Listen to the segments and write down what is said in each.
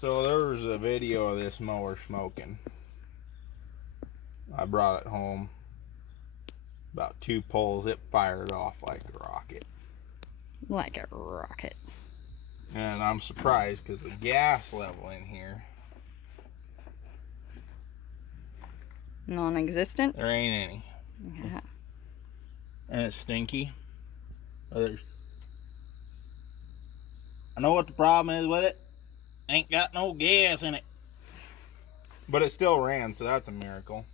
So there was a video of this mower smoking. I brought it home. About 2 pulls, it fired off like a rocket. Like a rocket. And I'm surprised because the gas level in here, Non-existent? there ain't any. Yeah. And it's stinky. I know what the problem is with it. Ain't got no gas in it. But it still ran, so that's a miracle.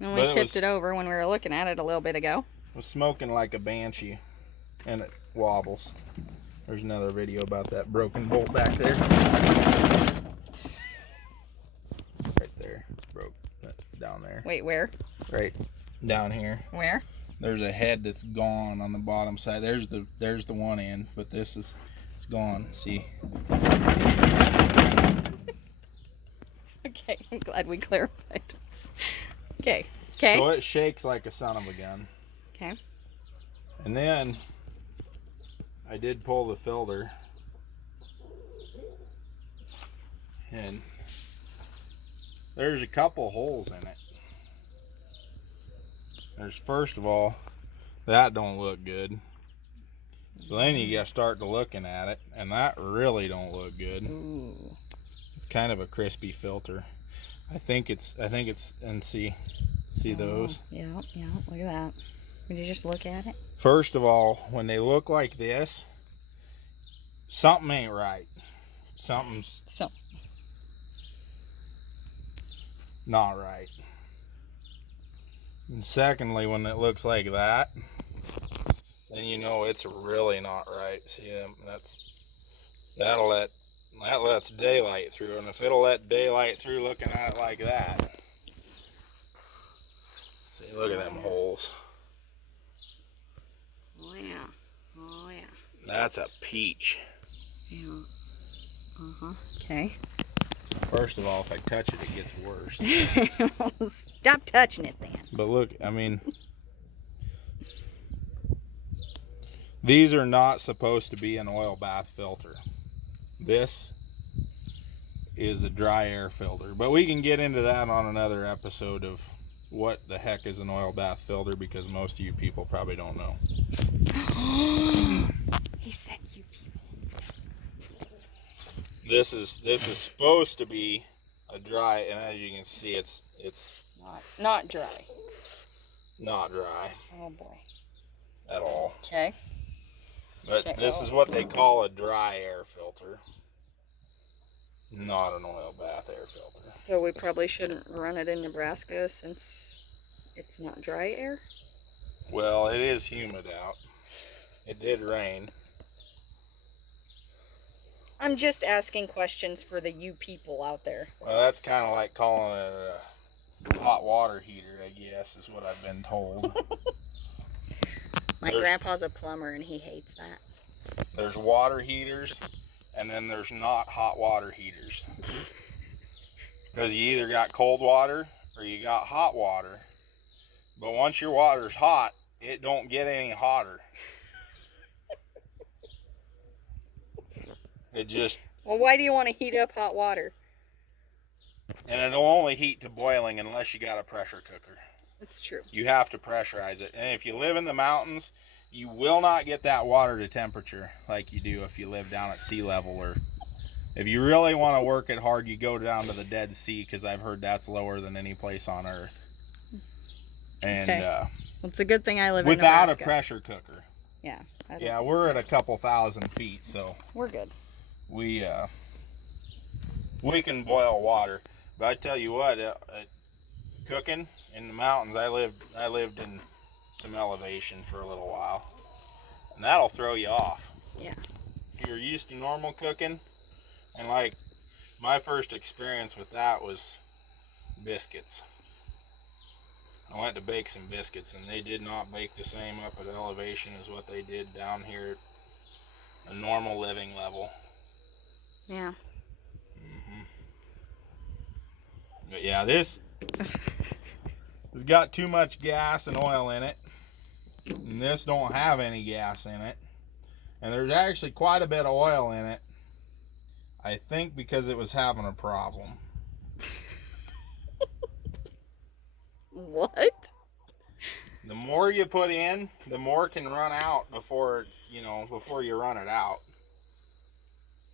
And we tipped it over when we were looking at it a little bit ago. It was smoking like a banshee. And it wobbles. There's another video about that broken bolt back there. Right there. It's broke. Down there. Wait, where? Right down here. Where? There's a head that's gone on the bottom side. There's the one end, but it's gone. See? Okay, I'm glad we clarified. Okay. Okay. So it shakes like a son of a gun. Okay. And then I did pull the filter, and there's a couple holes in it. There's, first of all, that don't look good. So then you gotta start to looking at it, and that really don't look good. Ooh. It's kind of a crispy filter. I think it's and see those. Yeah, look at that. Would you just look at it? First of all, when they look like this, something ain't right. Something's not right. And secondly, when it looks like that, then you know it's really not right. See, that lets daylight through, and if it'll let daylight through looking at it like that, see, look at them holes. Oh yeah. Oh yeah. That's a peach. Yeah. Okay. First of all, if I touch it, it gets worse. Stop touching it then. But look, I mean, these are not supposed to be an oil bath filter. This is a dry air filter. But we can get into that on another episode of what the heck is an oil bath filter, because most of you people probably don't know. He said you people. This is supposed to be a dry, and as you can see, it's not dry. Not dry. Oh boy. At all. Okay. But this is what they call a dry air filter, not an oil bath air filter. So we probably shouldn't run it in Nebraska since it's not dry air? Well, it is humid out. It did rain. I'm just asking questions for the you people out there. Well, that's kind of like calling it a hot water heater, I guess, is what I've been told. My grandpa's a plumber and he hates that. There's water heaters, and then there's not hot water heaters. Because you either got cold water or you got hot water. But once your water's hot, it don't get any hotter. It just... Well, why do you want to heat up hot water? And it'll only heat to boiling unless you got a pressure cooker. That's true. You have to pressurize it. And if you live in the mountains, you will not get that water to temperature like you do if you live down at sea level. Or if you really want to work it hard, you go down to the Dead Sea, because I've heard that's lower than any place on Earth. And okay. Well, it's a good thing I live in without Nebraska. a pressure cooker. Yeah. Yeah, we're at a couple thousand feet, so we're good. We can boil water. But I tell you what, cooking in the mountains, I lived in some elevation for a little while, and that'll throw you off. Yeah. If you're used to normal cooking, and like my first experience with that was biscuits. I went to bake some biscuits, and they did not bake the same up at elevation as what they did down here at a normal living level. Yeah. But yeah, this has got too much gas and oil in it, and this don't have any gas in it, and there's actually quite a bit of oil in it. I think because it was having a problem. What? The more you put in, the more can run out before you run it out.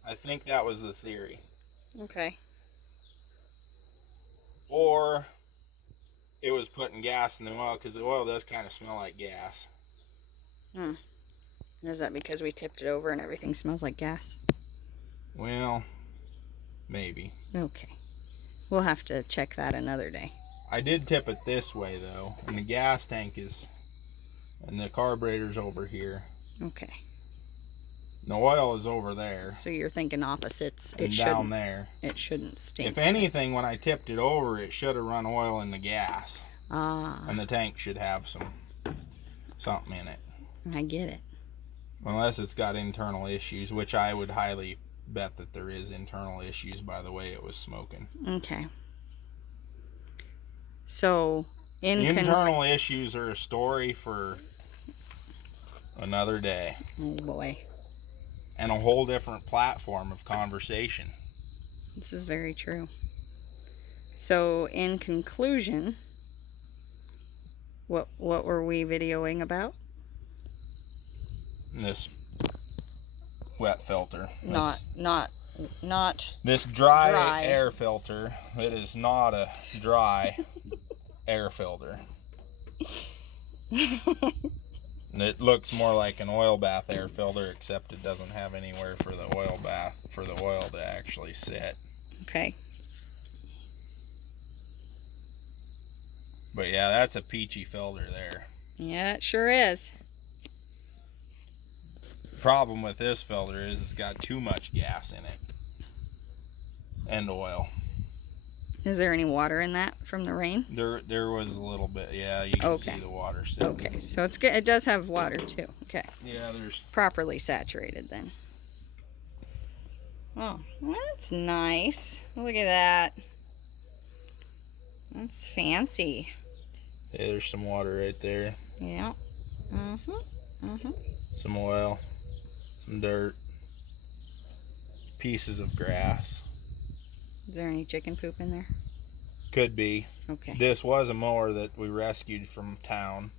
I think that was the theory. Okay. Or it was putting gas in the oil, because the oil does kind of smell like gas. Is that because we tipped it over and everything smells like gas? Well, maybe. Okay. We'll have to check that another day. I did tip it this way, though, and the gas tank is, and the carburetor's over here. Okay. The oil is over there. So you're thinking opposites. And down there. It shouldn't stink. If anything, when I tipped it over, it should have run oil in the gas. Ah. And the tank should have something in it. I get it. Unless it's got internal issues, which I would highly bet that there is internal issues by the way it was smoking. Okay. So, internal issues are a story for another day. Oh boy. And a whole different platform of conversation. This is very true. So, in conclusion, what were we videoing about? This wet filter. Not this dry air filter. It is not a dry air filter. It looks more like an oil bath air filter, except it doesn't have anywhere for the oil to actually sit. Okay. But yeah, that's a peachy filter there. Yeah, it sure is. The problem with this filter is it's got too much gas in it. And oil. Is there any water in that from the rain? There was a little bit, yeah, you can see the water still. Okay, so it's good. It does have water too. Okay. Yeah, there's properly saturated then. Oh, that's nice. Look at that. That's fancy. Yeah, there's some water right there. Yeah. Some oil, some dirt, pieces of grass. Is there any chicken poop in there? Could be. Okay. This was a mower that we rescued from town.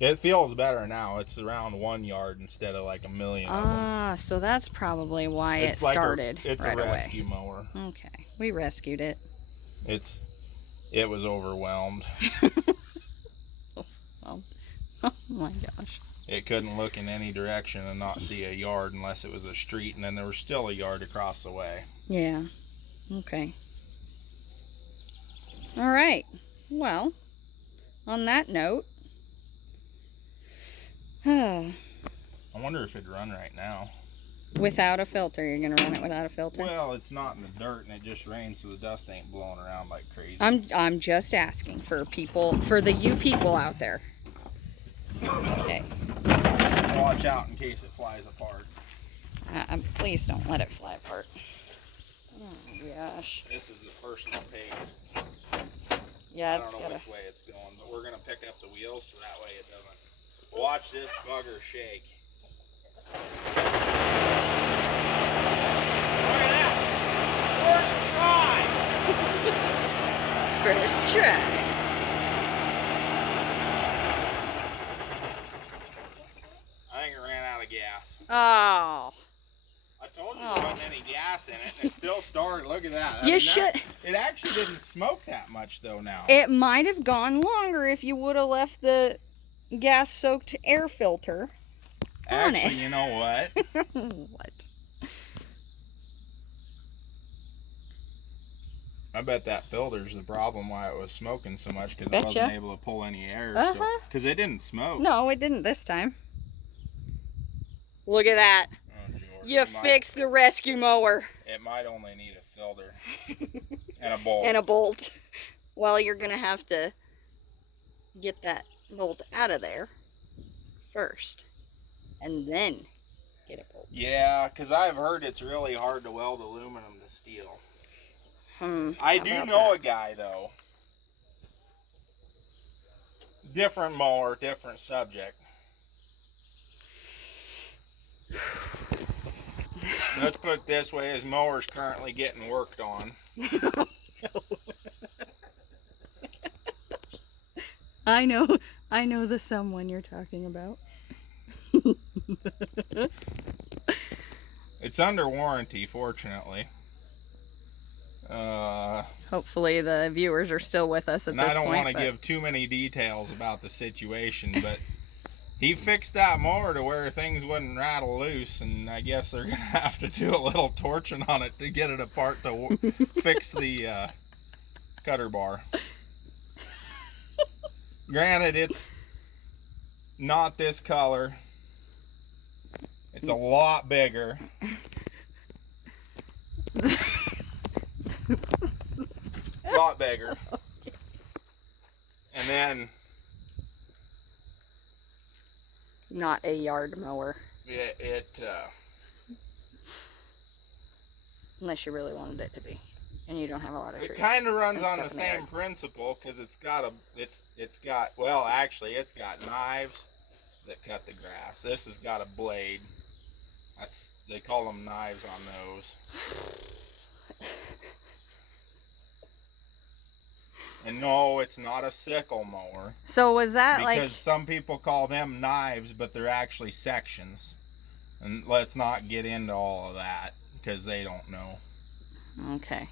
It feels better now. It's around 1 yard instead of like a million of them. Ah, so that's probably why it started right away. It's a rescue mower. Okay. We rescued it. It was overwhelmed. Oh my gosh. It couldn't look in any direction and not see a yard unless it was a street, and then there was still a yard across the way. Yeah. Okay. All right. Well, on that note, I wonder if it'd run right now. Without a filter, you're gonna run it without a filter? Well, it's not in the dirt, and it just rains, so the dust ain't blowing around like crazy. I'm just asking for people, for the you people out there. Okay. Watch out in case it flies apart. Please don't let it fly apart. Oh my gosh. This is the personal pace. Yeah, I don't know which way it's going, but we're gonna pick up the wheels so that way it doesn't. Watch this bugger shake. Look at that! First try! First try. I think it ran out of gas. Oh. I told you there wasn't any gas in it, and it still started. Look at that. It actually didn't smoke that much, though, now. It might have gone longer if you would have left the gas-soaked air filter on it. Actually, you know what? What? I bet that filter's the problem why it was smoking so much, because it wasn't able to pull any air. Because it didn't smoke. No, it didn't this time. Look at that. Oh, George, you fixed the rescue mower. It might only need a filter. And a bolt. And a bolt. Well, you're going to have to get that bolt out of there first. And then get a bolt. Yeah, because I've heard it's really hard to weld aluminum to steel. I do know a guy, though. Different mower, different subject. Let's put it this way, his mower's currently getting worked on. I know the someone you're talking about. It's under warranty, fortunately. Hopefully the viewers are still with us at this point. I don't want to give too many details about the situation, but he fixed that mower to where things wouldn't rattle loose, and I guess they're going to have to do a little torching on it to get it apart to fix the cutter bar. Granted, it's not this color. It's a lot bigger. A lot bigger. And then not a yard mower. Unless you really wanted it to be, and you don't have a lot of trees. It kind of runs on the same principle, because it's got well, actually it's got knives that cut the grass. This has got a blade. They call them knives on those. And no, it's not a sickle mower. So was that because some people call them knives, but they're actually sections. And let's not get into all of that, because they don't know. Okay.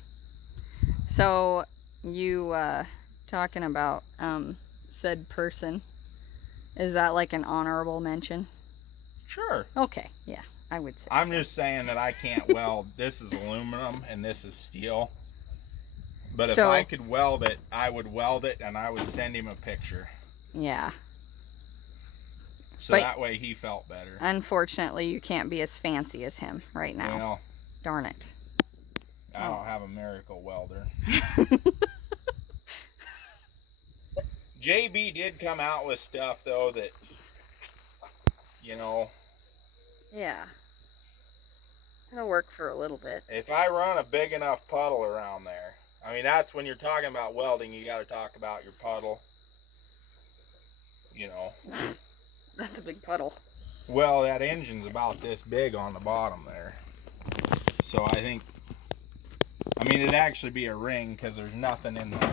So you talking about said person, is that like an honorable mention? Sure. Okay, yeah, I would say I'm just saying that I can't weld. This is aluminum and this is steel. But if I could weld it, I would weld it and I would send him a picture. Yeah. So that way he felt better. Unfortunately, you can't be as fancy as him right now. Well, darn it. I don't have a miracle welder. JB did come out with stuff, though, that, you know. Yeah. It'll work for a little bit. If I run a big enough puddle around there, I mean, that's when you're talking about welding, you got to talk about your puddle. You know. That's a big puddle. Well, that engine's about this big on the bottom there. So I think, I mean, it'd actually be a ring because there's nothing in there.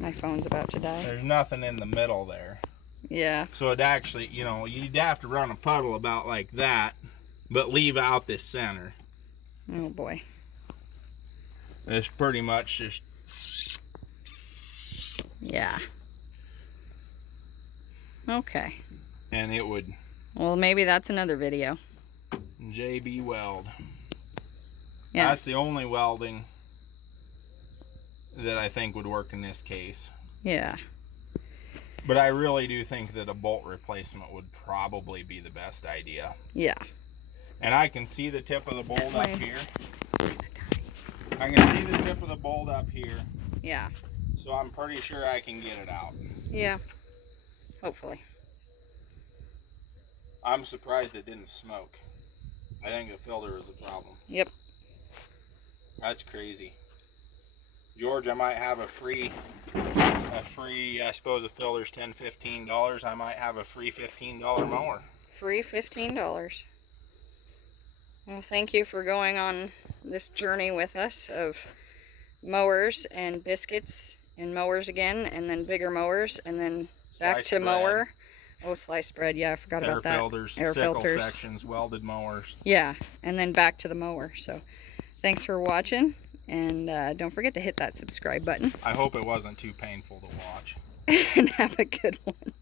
My phone's about to die. There's nothing in the middle there. Yeah. So it'd actually, you know, you'd have to run a puddle about like that, but leave out this center. Oh boy. It's pretty much just. Yeah. Okay. And it would. Well, maybe that's another video. JB weld. Yeah. That's the only welding that I think would work in this case. Yeah. But I really do think that a bolt replacement would probably be the best idea. Yeah. And I can see the tip of the bolt up here. I can see the tip of the bolt up here. Yeah. So I'm pretty sure I can get it out. Yeah. Hopefully. I'm surprised it didn't smoke. I think the filter was the problem. Yep. That's crazy. George, I might have a free, I suppose the filter's $10, $15. I might have a free $15 mower. Free $15. Well, thank you for going on this journey with us of mowers and biscuits and mowers again, and then bigger mowers, and then back to mower. Oh, sliced bread. Yeah, I forgot about that. Air filters, sections, welded mowers. Yeah, and then back to the mower. So thanks for watching, and don't forget to hit that subscribe button. I hope it wasn't too painful to watch. And have a good one.